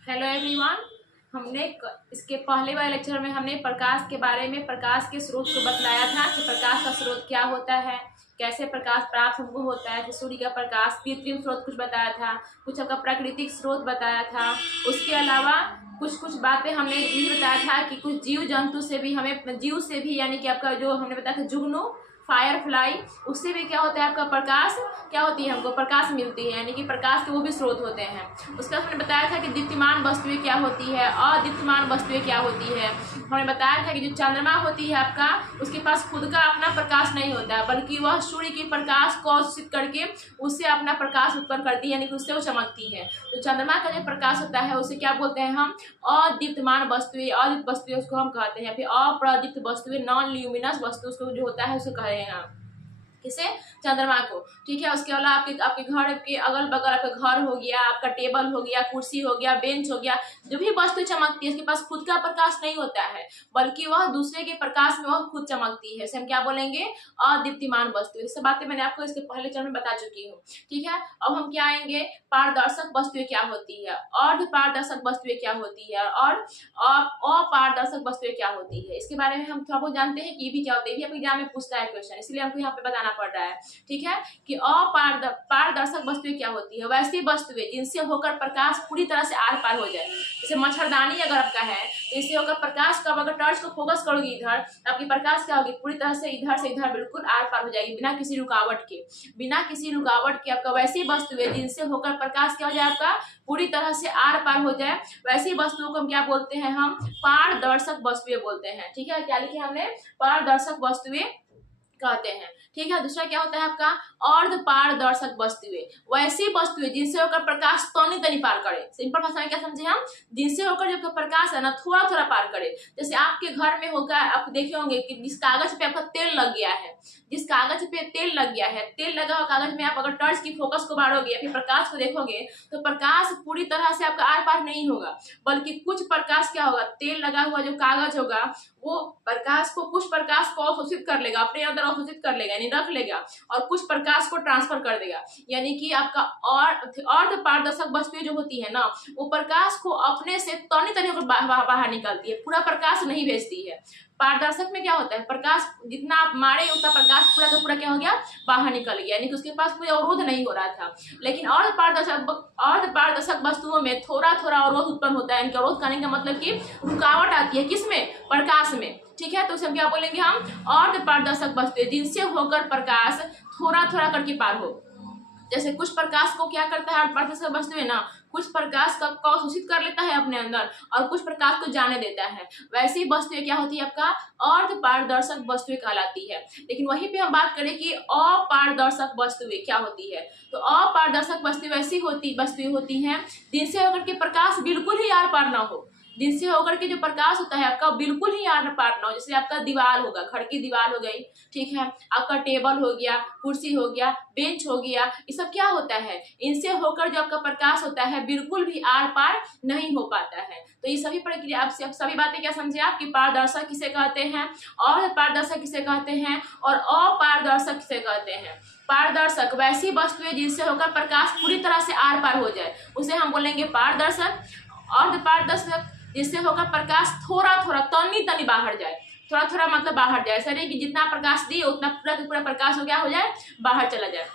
Hello everyone. इसके पहले वाले लेक्चर में हमने प्रकाश के बारे में, प्रकाश के स्रोत को बतलाया था कि प्रकाश का स्रोत क्या होता है, कैसे प्रकाश प्राप्त हमको होता है। कि सूर्य का प्रकाश कृत्रिम स्रोत कुछ बताया था, कुछ आपका प्राकृतिक स्रोत बताया था। उसके अलावा कुछ कुछ बातें हमने ये बताया था कि कुछ जीव जंतु से भी हमें, जीव से भी, यानी कि आपका जो हमने बताया था जुगनू, फायर फ्लाई, उससे भी क्या होता है आपका प्रकाश, क्या होती है, हमको प्रकाश मिलती है, यानी कि प्रकाश के वो भी स्रोत होते हैं। उसका हमने बताया था कि दीप्तिमान वस्तुएं क्या होती है, अदीप्तिमान वस्तुएं क्या होती है। हमने बताया था कि जो चंद्रमा होती है आपका, उसके पास खुद का अपना प्रकाश नहीं होता है, बल्कि वह सूर्य के प्रकाश को अवशोषित करके उससे अपना प्रकाश उत्पन्न करती है, यानी कि उससे वो चमकती है। तो चंद्रमा का जो प्रकाश होता है उसे क्या बोलते हैं हम, अदीप्तमान वस्तुएं, अदीप्त वस्तुएं उसको हम कहते हैं। फिर अप्रदीप्त वस्तुएं, नॉन ल्यूमिनस वस्तु उसको जो होता है उसे कह रहे हैं, किसे, चंद्रमा को। ठीक है। उसके अलावा आपके आपके घर के अगल बगल, आपका घर हो गया, आपका टेबल हो गया, कुर्सी हो गया, बेंच हो गया, जो भी वस्तु चमकती है उसके पास खुद का प्रकाश नहीं होता है, बल्कि वह दूसरे के प्रकाश में वह खुद चमकती है। इसे हम क्या बोलेंगे, अदीप्तिमान वस्तु। ये सब बातें मैंने आपको इसके पहले चरण में बता चुकी हूँ। ठीक है। अब हम क्या आएंगे, पारदर्शक वस्तुएं क्या होती है, अर्ध पारदर्शक वस्तुएं क्या होती है, और अपारदर्शक वस्तुएं क्या होती है। इसके बारे में हम थोड़ा बहुत जानते हैं कि ये भी क्या होता है, ये भी आपके एग्जाम में पूछता है क्वेश्चन, इसलिए हमको यहाँ पे बताना पड़ रहा है। ठीक है। कि पारदर्शक वस्तुएं क्या होती है, वैसी वस्तुएं जिनसे होकर प्रकाश पूरी तरह से आर पार हो जाए। जैसे मच्छरदानी अगर आपका है तो इससे होकर प्रकाश का, अगर टॉर्च को फोकस करोगे इधर, तो आपकी प्रकाश क्या होगी, पूरी तरह से इधर बिल्कुल आर पार हो जाएगी, बिना किसी रुकावट के, बिना किसी रुकावट के। आपका वैसी वस्तुएं जिनसे होकर प्रकाश क्या हो जाए, आपका पूरी तरह से आर पार हो जाए, वैसी वस्तुओं को हम क्या बोलते हैं, हम पारदर्शक वस्तुएं बोलते हैं। ठीक है। क्या लिखे हमने, पारदर्शक वस्तुएं कहते हैं। ठीक है। दूसरा क्या होता है आपका, अर्ध पारदर्शक वस्तुएं, वैसी वस्तुएं जिनसे होकर प्रकाश तनी तनी पार करे। सिंपल भाषा में क्या समझे हम, जिनसे होकर जो प्रकाश है ना थोड़ा थोड़ा पार करे। जैसे आपके घर में होगा, आप देखे होंगे कि जिस कागज पे आपका तेल लग गया है, जिस कागज पे तेल लग गया है, तेल लगा हुआ कागज में आप अगर टॉर्च की फोकस को मारोगे या फिर प्रकाश को देखोगे, तो प्रकाश पूरी तरह से आपका आर पार नहीं होगा, बल्कि कुछ प्रकाश क्या होगा, तेल लगा हुआ जो कागज होगा वो प्रकाश को, कुछ प्रकाश को अवशोषित कर लेगा, अपने अंदर अवशोषित कर लेगा, यानी रख लेगा, और कुछ प्रकाश को ट्रांसफर कर देगा। यानी कि आपका अर्ध पारदर्शक वस्तुएं जो होती है ना, वो प्रकाश को अपने से तनी तनी होकर बाहर निकालती है, पूरा प्रकाश नहीं भेजती है। पारदर्शक में क्या होता है, प्रकाश जितना आप मारे उतना प्रकाश पूरा का पूरा क्या हो गया, बाहर निकल गया, यानी कि उसके पास कोई अवरोध नहीं हो रहा था। लेकिन अर्ध पारदर्शक वस्तुओं में थोड़ा थोड़ा अवरोध उत्पन्न होता है। इनका अवरोध करने का मतलब कि रुकावट आती है, किसमें, प्रकाश में। ठीक है। तो उसे हम क्या बोलेंगे, हम अर्ध पारदर्शक वस्तुएं जिनसे होकर प्रकाश थोड़ा थोड़ा करके पार हो। जैसे कुछ प्रकाश को क्या करता है, अर्ध पारदर्शक वस्तुएं ना, कुछ प्रकाश का अवशोषित कर लेता है अपने अंदर और कुछ प्रकाश को जाने देता है। वैसी वस्तुएं क्या होती है, आपका अर्ध पारदर्शक वस्तुएं कहलाती है। लेकिन वहीं पे हम बात करें कि अपारदर्शक वस्तुएं क्या होती है, तो अपारदर्शक वस्तुएं वैसी वस्तुएं होती हैं जिनसे होकर के प्रकाश बिल्कुल ही आर पार ना हो, जिनसे होकर के जो प्रकाश होता है आपका बिल्कुल ही आर पार ना हो। जैसे आपका दीवार होगा, घर की दीवार हो गई, ठीक है, आपका टेबल हो गया, कुर्सी हो गया, बेंच हो गया, ये सब क्या होता है, इनसे होकर जो आपका प्रकाश होता है बिल्कुल भी आर पार नहीं हो पाता है। तो ये सभी प्रक्रिया आपसे, अब सभी बातें क्या समझे आप, कि पारदर्शक किसे कहते हैं, और पारदर्शक किसे कहते हैं, और अपारदर्शक किसे कहते हैं। पारदर्शक वैसी वस्तुएं जिनसे होकर प्रकाश पूरी तरह से आर पार हो जाए, उसे हम बोलेंगे पारदर्शक। अर्ध पारदर्शक जिससे होकर प्रकाश थोड़ा थोड़ा तनी तनी बाहर जाए, थोड़ा थोड़ा मतलब बाहर जाए, ऐसा नहीं कि जितना प्रकाश दिए उतना पूरा का पूरा प्रकाश हो गया, हो जाए, बाहर चला जाए।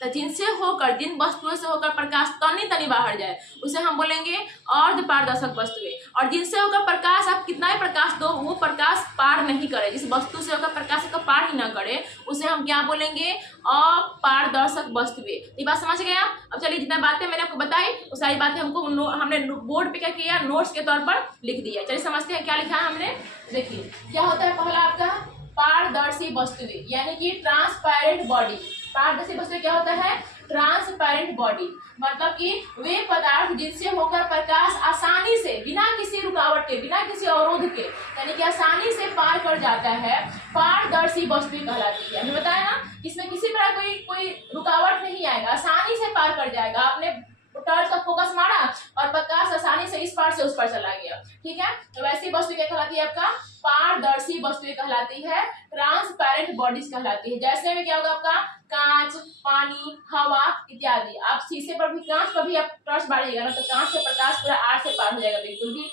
तो जिनसे होकर, जिन वस्तुओं से होकर प्रकाश तनी तनी बाहर जाए, उसे हम बोलेंगे अर्ध पारदर्शक वस्तुएं। और जिनसे होकर प्रकाश आप कितना ही प्रकाश दो वो प्रकाश पार नहीं करे, जिस वस्तु से होकर प्रकाश का पार ही ना करे, उसे हम क्या बोलेंगे, अपारदर्शक वस्तुएं। ये बात समझ गए आप। अब चलिए, जितना बातें मैंने आपको बताई वो सारी बातें हमने बोर्ड पे क्या किया, नोट्स के तौर पर लिख दिया। चलिए समझते हैं क्या लिखा है हमने। देखिए क्या होता है, पहला आपका पारदर्शी वस्तुएं, यानी कि ट्रांसपेरेंट बॉडी। पारदर्शी वस्तुएं क्या होता है, ट्रांसपेरेंट बॉडी, मतलब कि वे पदार्थ जिनसे होकर प्रकाश आसानी से, बिना किसी रुकावट के, बिना किसी अवरोध के, यानी कि आसानी से पार कर जाता है, पारदर्शी वस्तुएं कहलाती है। हमें बताया ना, इसमें किसी तरह कोई रुकावट नहीं आएगा, आसानी से पार कर जाएगा। आपने टॉर्च का फोकस मारा और प्रकाश आसानी से इस पार से उस पार चला गया। ठीक है। तो वैसी वस्तु क्या कहलाती है, आपका पारदर्शी वस्तुएं कहलाती है, ट्रांसपेरेंट बॉडीज कहलाती है। जैसे में क्या होगा, आपका कांच, पानी, हवा इत्यादि। आप शीशे पर भी, कांच पर भी आप टॉर्च मारिएगा ना, तो कांच से प्रकाश पूरा आर से पार पार हो जाएगा बिल्कुल भी।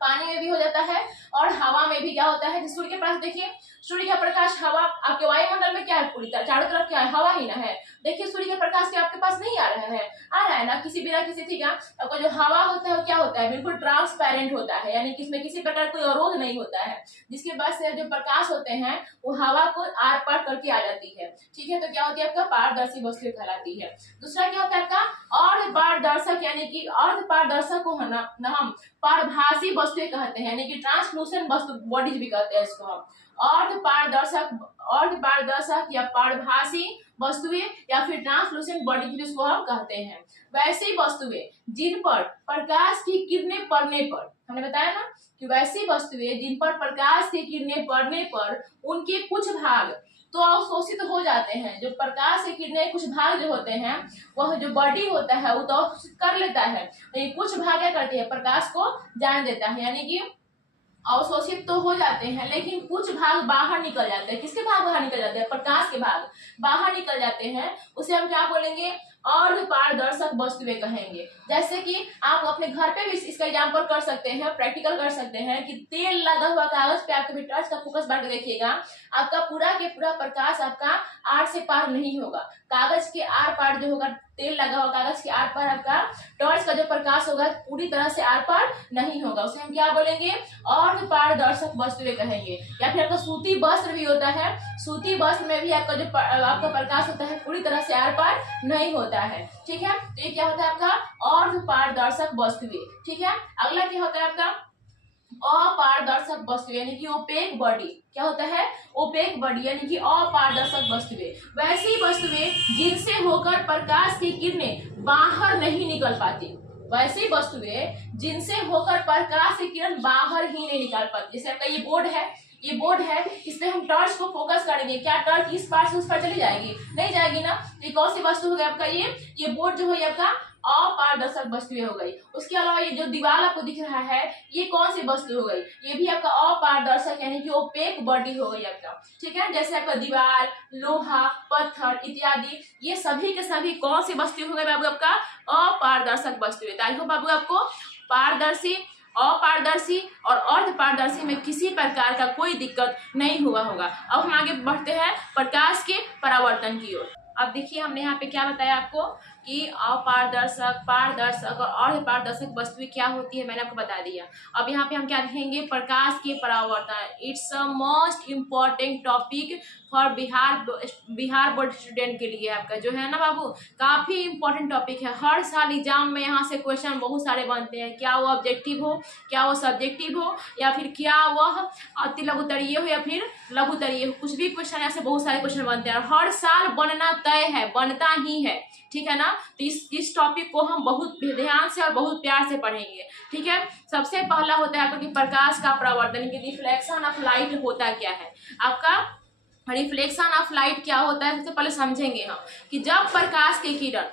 पानी में भी हो जाता है और हवा में भी क्या होता है, सूर्य के पास देखिए, सूर्य का प्रकाश हवा, आपके वायुमंडल में क्या है, पूरी तरह चारों तरफ क्या है, हवा ही ना है। देखिए सूर्य का प्रकाश क्या आपके पास नहीं आ रहा है ना किसी बिना किसी, ठीक है। आपका जो हवा होता है वो क्या होता है, बिल्कुल ट्रांसपेरेंट होता है, यानी कि इसमें किसी प्रकार कोई अवरोध नहीं होता है, जिसके बाद से जो प्रकाश होते हैं वो हवा को आर पार करके आ जाती है, ठीक है। तो क्या होती है आपका पारदर्शी वस्तु कहलाती है। दूसरा क्या होता है आपका अर्धपारदर्शक, यानी कि अर्धपारदर्शक को हम पारभासी वस्तुएं कहते हैं, यानी कि ट्रांसलूसेंट वस्तु बॉडीज भी कहते हैं इसको हम। अर्धपारदर्शक या पारभासी वस्तुएं या फिर ट्रांसलूसेंट बॉडीज भी इसको हम कहते हैं। वैसी वस्तुएं जिन पर प्रकाश की किरणें पड़ने पर, हमने बताया ना कि वैसी वस्तुएं जिन पर प्रकाश की किरणें पड़ने पर उनके कुछ भाग तो अवशोषित हो जाते हैं। जो प्रकाश की किरणें कुछ भाग जो होते हैं, वह जो बॉडी होता है वो तो अवशोषित कर लेता है, लेकिन कुछ भाग क्या करती है, प्रकाश को जान देता है, यानी कि अवशोषित तो हो जाते हैं लेकिन कुछ भाग बाहर निकल जाते हैं। किसके भाग बाहर निकल जाते हैं, प्रकाश के भाग बाहर निकल जाते हैं, उसे हम क्या बोलेंगे, अर्धपारदर्शक वस्तुएं कहेंगे। जैसे कि आप अपने घर पे भी इसका एग्जांपल कर सकते हैं, प्रैक्टिकल कर सकते हैं कि तेल लगा हुआ कागज पे आप कभी टर्च का फोकस बांट के देखिएगा, आपका पूरा के पूरा प्रकाश आपका आर से पार नहीं होगा। कागज के आर पार जो होगा, तेल लगा हुआ कागज के आर पार आपका टॉर्च का जो प्रकाश होगा पूरी तरह से आर पार नहीं होगा, उसे हम क्या बोलेंगे, अर्धपारदर्शक वस्तुएं कहेंगे। या फिर आपका सूती वस्त्र भी होता है, सूती वस्त्र में भी आपका जो आपका प्रकाश होता है पूरी तरह से आर पार नहीं होता है, ठीक है। तो ये क्या होता है आपका अर्धपारदर्शक वस्तुएं, ठीक है। अगला क्या होता है आपका अपारदर्शक वस्तु, यानी कि ओपेक बॉडी। क्या होता है, ओपेक बॉडी यानी कि अपारदर्शक वस्तुएं, वैसी वस्तुएं जिनसे होकर प्रकाश की किरणें बाहर नहीं निकल पाती। वैसी वस्तुएं जिनसे होकर प्रकाश की किरण बाहर ही नहीं निकाल पाती। जैसे आपका ये बोर्ड है, इस पे हम टॉर्च को फोकस करेंगे, क्या टॉर्च इस पार से उस पार चली जाएगी, नहीं जाएगी ना। तो ये कौन सी वस्तु हो गई आपका, ये बोर्ड जो है आपका अपारदर्शक वस्तुएं हो गई। उसके अलावा ये जो दीवार आपको दिख रहा है ये कौन सी वस्तु हो गई, ये भी आपका अपारदर्शक यानी कि ओपेक बॉडी हो गई आपका, ठीक है। जैसे आपका दीवार, लोहा, पत्थर इत्यादि, ये सभी के सभी कौन सी वस्तु हो गई बाबू, आपका अपारदर्शक वस्तुएं। आई होप बाबू आपको पारदर्शी, अपारदर्शी और अर्धपारदर्शी में किसी प्रकार का कोई दिक्कत नहीं हुआ होगा। अब हम आगे बढ़ते हैं प्रकाश के परावर्तन की ओर। अब देखिए हमने यहाँ पे क्या बताया आपको कि अपारदर्शक, पारदर्शक और अर्धपारदर्शक वस्तुएं क्या होती है, मैंने आपको बता दिया। अब यहाँ पे हम क्या देखेंगे, प्रकाश के परावर्तन। It's a most important topic for Bihar board student के लिए, आपका जो है ना बाबू काफी इंपॉर्टेंट टॉपिक है। हर साल एग्जाम में यहाँ से क्वेश्चन बहुत सारे बनते हैं, क्या वो ऑब्जेक्टिव हो, क्या वो सब्जेक्टिव हो, या फिर क्या वह अति लघुतरीय हो या फिर लघुतरीय हो, कुछ भी क्वेश्चन ऐसे बहुत सारे क्वेश्चन बनते हैं और हर साल बनना तय है, बनता ही है, ठीक है ना। तो इस टॉपिक को हम बहुत ध्यान से और बहुत प्यार से पढ़ेंगे, ठीक है। सबसे पहला होता है आपका कि प्रकाश का परावर्तन, कि रिफ्लेक्शन ऑफ लाइट होता क्या है। आपका रिफ्लेक्शन ऑफ लाइट क्या होता है, सबसे पहले समझेंगे हम कि जब प्रकाश की किरण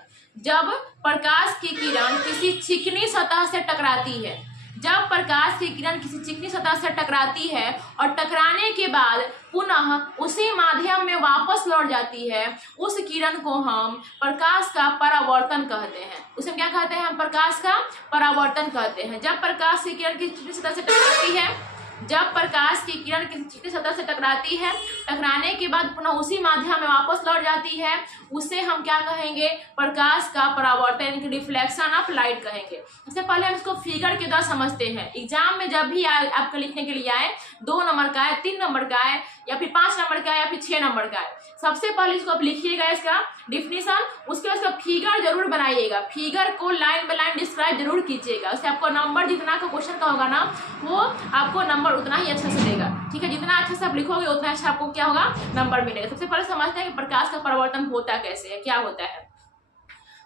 किसी चिकनी सतह से टकराती है, जब प्रकाश की किरण किसी चिकनी सतह से टकराती है और टकराने के बाद पुनः उसी माध्यम में वापस लौट जाती है, उस किरण को हम प्रकाश का परावर्तन कहते हैं। उसे क्या कहते हैं, हम प्रकाश का परावर्तन कहते हैं। जब प्रकाश की किरण किसी चिकनी सतह से टकराती है, जब प्रकाश की किरण किसी चिकनी सतह से टकराती है, टकराने के बाद पुनः उसी माध्यम में वापस लौट जाती है, उसे हम क्या कहेंगे, प्रकाश का परावर्तन यानी कि रिफ्लेक्शन ऑफ लाइट कहेंगे। सबसे पहले हम इसको फिगर के द्वारा समझते हैं। एग्जाम में जब भी आपको लिखने के लिए आए, 2 नंबर का है, 3 नंबर का है, या फिर 5 नंबर का है, या फिर 6 नंबर का है, सबसे पहले इसको आप लिखिएगा इसका डिफिनीशन, उसके बाद इसका फिगर जरूर बनाइएगा, फिगर को लाइन बाय लाइन डिस्क्राइब जरूर कीजिएगा। उससे आपको नंबर जितना का क्वेश्चन का होगा ना, वो आपको नंबर उतना ही अच्छा से देगा, ठीक है। जितना अच्छा से आप लिखोगे उतना अच्छा आपको क्या होगा, नंबर मिलेगा। सबसे पहले समझते हैं कि प्रकाश का परावर्तन होता कैसे है, क्या होता है।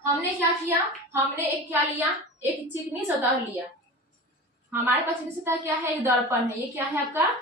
हमने क्या किया, हमने एक क्या लिया, एक चिकनी सतह लिया। हमारे पास चिकनी सतह क्या है, एक दर्पण है। ये क्या है आपका,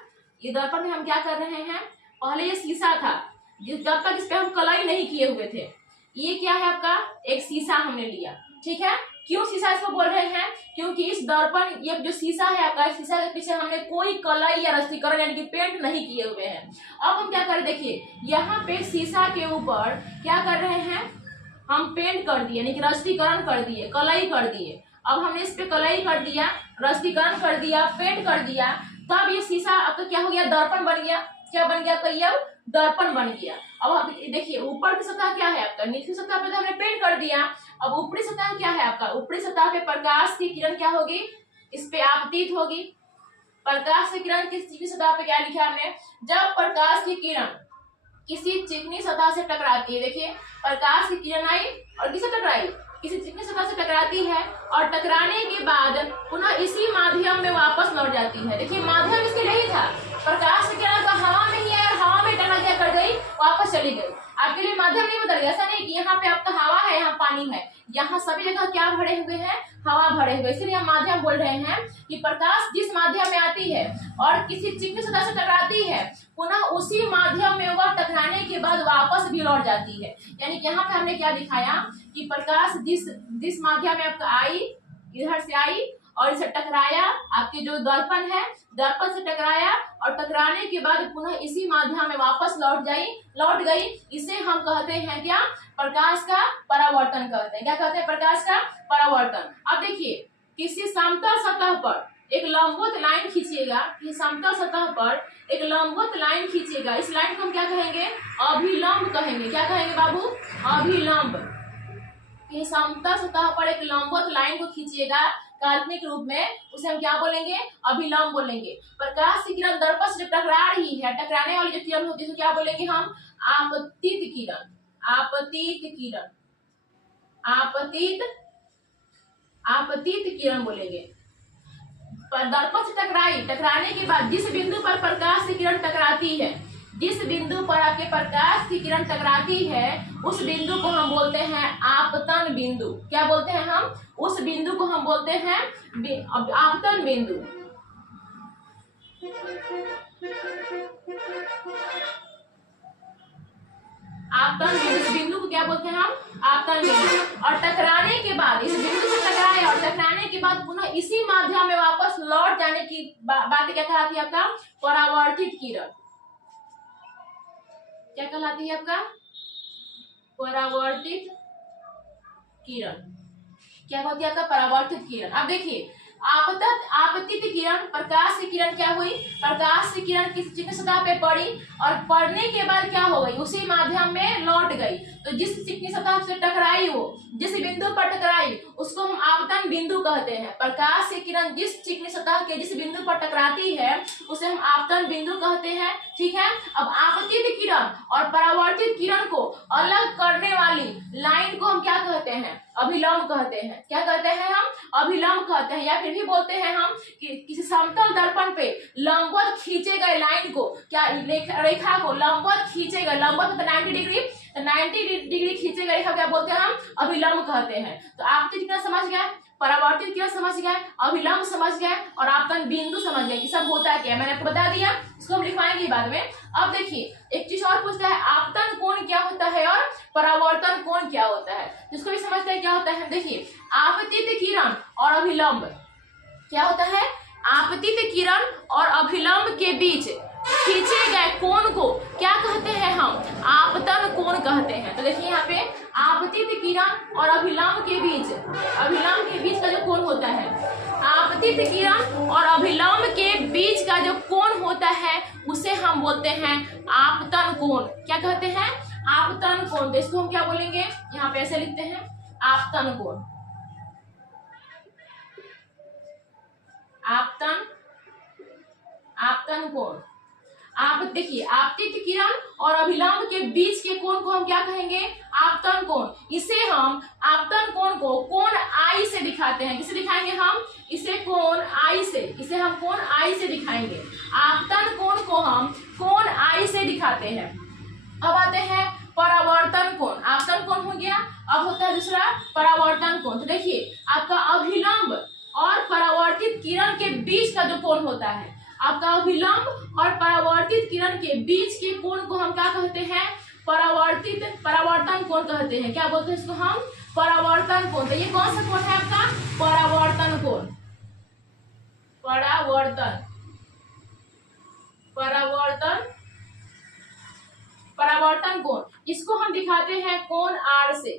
ये दर्पण में हम क्या कर रहे हैं, पहले ये शीशा था जब तक इस पे हम कलई नहीं किए हुए थे। ये क्या है आपका, एक शीशा हमने लिया, ठीक है। क्यों शीशा इसको बोल रहे हैं, क्योंकि इस दर्पण, ये जो शीशा है आपका, शीशा के पीछे हमने कोई कलई या रस्तीकरण यानी कि पेंट नहीं किए हुए हैं। अब हम क्या करें, देखिए यहाँ पे शीशा के ऊपर क्या कर रहे हैं, हम पेंट कर दिए यानी कि रस्तीकरण कर दिए, कलई कर दिए। अब हमने इस पे कलई कर दिया, रस्तीकरण कर दिया, पेंट कर दिया, तब ये शीशा आपका क्या हो गया, दर्पण बन गया। क्या बन गया आपका, ये अब दर्पण बन गया। अब आप देखिए ऊपर की सतह क्या है आपका, नीचे सतह पे तो हमने पेंट कर दिया। अब ऊपरी सतह क्या है आपका, ऊपरी सतह पे प्रकाश की किरण क्या होगी, इस पे आपतित होगी। प्रकाश की किरण किसी सतह पे क्या लिखा हमने, जब प्रकाश की किरण किसी चिकनी सतह से टकराती है, देखिए प्रकाश की किरण आई और किससे टकराई, किसी चिकनी सतह से टकराती है और टकराने के बाद पुनः इसी माध्यम में वापस लौट जाती है। देखिए माध्यम इसके लिए ही था, प्रकाश की किरण का हवा में ही आया और हवा में टकरा क्या कर गई, वापस चली गई। आपके लिए माध्यम नहीं बदल गया, ऐसा नहीं कि यहाँ पे आपका हवा है, यहाँ पानी है, यहाँ सभी जगह क्या भरे हुए हैं, हवा भरे हुए। इसलिए हम माध्यम बोल रहे हैं कि प्रकाश जिस माध्यम में आती है और किसी चिकनी सतह से टकराती है, पुनः उसी माध्यम में वह टकराने के बाद वापस भी लौट जाती है। यानी कि यहाँ पे हमने क्या दिखाया कि प्रकाश जिस माध्यम में आपका आई, इधर से आई और इसे टकराया, आपके जो दर्पण है, दर्पण से टकराया और टकराने के बाद पुनः इसी माध्यम में वापस लौट गई। इसे हम कहते हैं क्या, प्रकाश का परावर्तन कहते हैं। क्या कहते हैं, प्रकाश का परावर्तन। अब देखिए किसी समतल सतह पर एक लंबवत लाइन खींचिएगा, कि समतल सतह पर एक लंबवत लाइन खींचिएगा, इस लाइन को हम क्या कहेंगे, अभिलंब कहेंगे। क्या कहेंगे बाबू, अभिलंब। कि समतल सतह पर एक लंबवत लाइन को खींचिएगा काल्पनिक रूप में, उसे हम क्या बोलेंगे, अभिलंब बोलेंगे। प्रकाश की किरण दर्पण से टकरा रही है, टकराने वाली जो किरण होती है क्या बोलेंगे हम, आपतित किरण। आपतित किरण, आपतित किरण बोलेंगे। दर्पण से टकराई, टकराने के बाद जिस बिंदु पर प्रकाश की किरण टकराती है, जिस बिंदु पर आपके प्रकाश की किरण टकराती है, उस बिंदु को हम बोलते हैं आपतन बिंदु। क्या बोलते हैं हम, उस बिंदु को हम बोलते हैं आपतन बिंदु। आपतन बिंदु, इस बिंदु को क्या बोलते हैं हम, आपतन बिंदु। और टकराने के बाद, इस बिंदु से टकराए और टकराने के बाद पुनः इसी माध्यम में वापस लौट जाने की बात क्या कहलाती है आपका, परावर्तित किरण। क्या कहलाती है आपका, परावर्तित किरण। क्या होती है आपका, परावर्तित किरण। अब देखिए आपतित किरण, प्रकाश की किरण क्या हुई, प्रकाश की किरण किसी चिकनी सतह पे पड़ी और पड़ने के बाद क्या हो गई, उसी माध्यम में लौट गई। तो जिस चिकनी सतह से टकराई, वो जिस बिंदु पर टकराई उसको हम आपतन बिंदु कहते हैं। प्रकाश की किरण जिस चिकनी सतह के जिस बिंदु पर टकराती है उसे हम आपतन बिंदु कहते हैं। ठीक है। अब आपतित किरण और परावर्तित किरण को अलग करने वाली लाइन को हम क्या कहते हैं, अभिलंब कहते हैं। क्या कहते हैं हम, अभिलंब कहते हैं। या फिर भी बोलते हैं हम कि किसी समतल दर्पण पे लंबवत खींचे गए लाइन को, क्या रेखा को लंबवत खींचे गए, लंबवत 90 डिग्री, 90 डिग्री खींचे गए रेखा क्या बोलते हैं हम, अभिलंब कहते हैं। तो आपतित किरण समझ गए, परावर्तित किरण समझ गए, अभिलंब समझ गए और आपतन बिंदु समझ गए कि सब होता है क्या, मैंने आपको बता दिया। इसको हम लिखवाएंगे बाद में। अब देखिए एक चीज और पूछता है, आपतन कोण क्या होता है और परावर्तन कोण क्या होता है, जिसको भी समझते हैं क्या होता है। देखिए आपतित किरण और अभिलंब क्या होता है, आपतित किरण और अभिलंब के बीच खींचे गए कोण को क्या कहते हैं हम, आपतन कोण कहते हैं। तो देखिए यहाँ पे आपतित किरण और अभिलंब के बीच का जो कोण होता है, आपतित किरण और अभिलंब के बीच का जो कोण होता है उसे हम बोलते हैं आपतन कोण। क्या कहते हैं, आपतन कोण। तो इसको हम क्या बोलेंगे, यहाँ पे ऐसे लिखते हैं आपतन कोण। आपतन कोण। आप देखिए आपतित किरण और अभिलंब के बीच के कोण को हम क्या कहेंगे, आपतन कोण। इसे हम आपतन कोण को कोण आई से दिखाते हैं। किसे दिखाएंगे हम, इसे कोण आई से, इसे हम कोण आई से दिखाएंगे। आपतन कोण को हम कोण आई से दिखाते हैं। अब आते हैं परावर्तन कोण। आपतन कोण हो गया, अब होता है दूसरा परावर्तन कोण। तो देखिए आपका अभिलंब और परावर्तित किरण के बीच का जो कोण होता है, आपका अभिलंब और परावर्तित किरण के बीच के कोण को हम क्या कहते हैं, परावर्तन कोण कहते हैं। क्या बोलते हैं इसको हम, परावर्तन कोण। तो ये कौन सा कोण है आपका, परावर्तन कोण। परावर्तन कोण, इसको हम दिखाते हैं कोण आर से।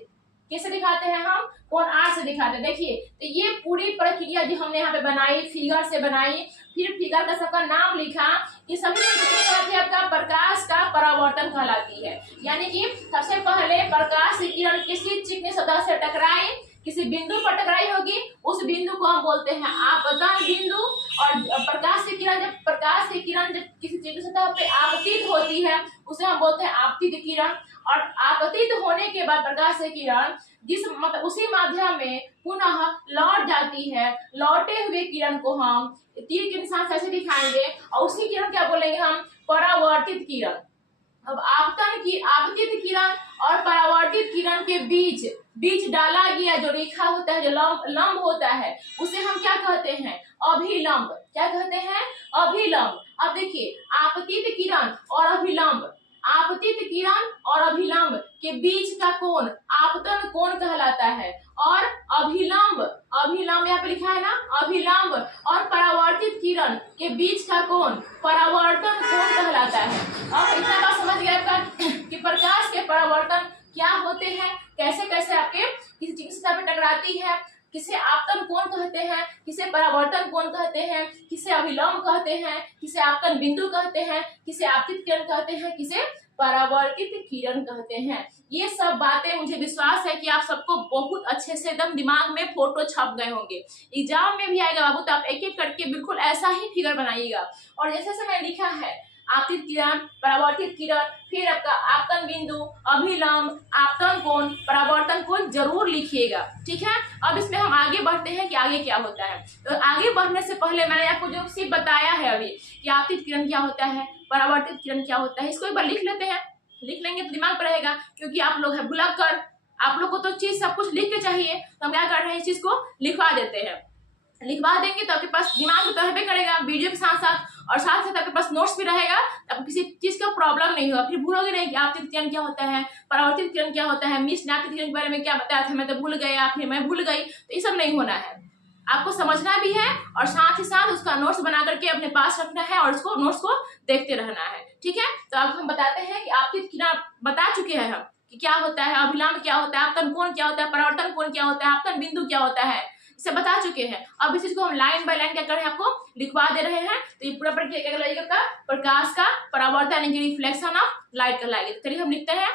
कैसे दिखाते हैं हम, कोण 8 से दिखाते हैं। देखिए तो ये पूरी प्रक्रिया जो हमने यहाँ पे बनाई, फिगर से बनाई, फिर फिगर का सबका नाम लिखा, ये सभी कहलाती है आपका प्रकाश का परावर्तन कहलाती है। यानी कि सबसे पहले प्रकाश की किरण किसी चिकनी सतह से टकराई, किसी बिंदु पर टकराई होगी, उस बिंदु को हम बोलते हैं आपतन बिंदु। और प्रकाश की किरण जब किसी चिकनी सतह पे आपतित होती है उसे हम बोलते हैं आपतित किरण। और आपतित होने के बाद प्रकाश की किरण जिस मतलब उसी माध्यम में पुनः लौट जाती है, लौटे हुए किरण को हम तीर के निशान से ऐसे दिखाएंगे और उसी किरण क्या बोलेंगे हम, परावर्तित किरण। अब आपतित किरण और परावर्तित किरण के बीच डाला गया जो रेखा होता है, जो लंब होता है, उसे हम क्या कहते हैं, अभिलंब। क्या कहते हैं, अभिलंब। अब देखिए आपतित किरण और अभिलंब के बीच का कोण आपतन कोण कहलाता है। और अभिलंब यहाँ पे लिखा है ना, अभिलंब और परावर्तित किरण के बीच का कोण परावर्तन कोण कहलाता है। अब इतना बात समझ गया आपका कि प्रकाश के परावर्तन क्या होते हैं, कैसे कैसे आपके किसी चिकनी सतह पे टकराती है, किसे आपतन कोण कहते हैं, किसे परावर्तन कोण कहते हैं, किसे अभिलंब कहते हैं, किसे आपतन बिंदु कहते हैं, किसे आपतित किरण कहते हैं, किसे परावर्तित किरण कहते हैं। ये सब बातें मुझे विश्वास है कि आप सबको बहुत अच्छे से एकदम दिमाग में फोटो छप गए होंगे। एग्जाम में भी आएगा बाबू तो आप एक एक करके बिल्कुल ऐसा ही फिगर बनाइएगा। और जैसे से मैंने लिखा है आपतित किरण, परावर्तित किरण, फिर आपका आपतन बिंदु, अभिलंब, आपतन कोण, परावर्तन कोण जरूर लिखिएगा, ठीक है। अब इसमें हम आगे बढ़ते हैं कि आगे क्या होता है। तो आगे बढ़ने से पहले मैंने आपको जो सिर्फ बताया है अभी कि आपतित किरण क्या होता है, परावर्तित किरण क्या होता है, इसको एक बार लिख लेते हैं। लिख लेंगे तो दिमाग पर रहेगा, क्योंकि आप लोग है भुलक्कड़, आप लोग को तो चीज सब कुछ लिख के चाहिए, तो हम क्या कर रहे हैं, इस चीज को लिखवा देते हैं। लिखवा देंगे तो आपके पास दिमाग में तो रहबे करेगा वीडियो के साथ साथ, और साथ साथ आपके पास नोट्स भी रहेगा, आपको किसी चीज का प्रॉब्लम नहीं होगा। फिर भूलोगे नहीं कि आपतित किरण क्या होता है, परावर्तित किरण क्या होता है, मिस ने आपतित किरण के बारे में क्या बताया था, मैं तो भूल गया, फिर मैं भूल गई, तो ये सब नहीं होना है। आपको समझना भी है और साथ ही साथ उसका नोट्स बना करके अपने पास रखना है और उसको नोट्स को देखते रहना है, ठीक है। तो अब हम बताते हैं कि आपतित किरण बता चुके हैं हम कि क्या होता है, अभिलंब क्या होता है, आपतन कोण क्या होता है, परावर्तन कोण क्या होता है, आपतन बिंदु क्या होता है, इसे बता चुके हैं। अब इस चीज को हम लाइन बाय लाइन क्या कर रहे हैं, आपको लिखवा दे रहे हैं। तो ये पूरा प्रक्रिया क्या कहलाएगा, प्रकाश का परावर्तन यानी कि रिफ्लेक्शन ऑफ लाइट कहलाएगी। तो चलिए हम लिखते हैं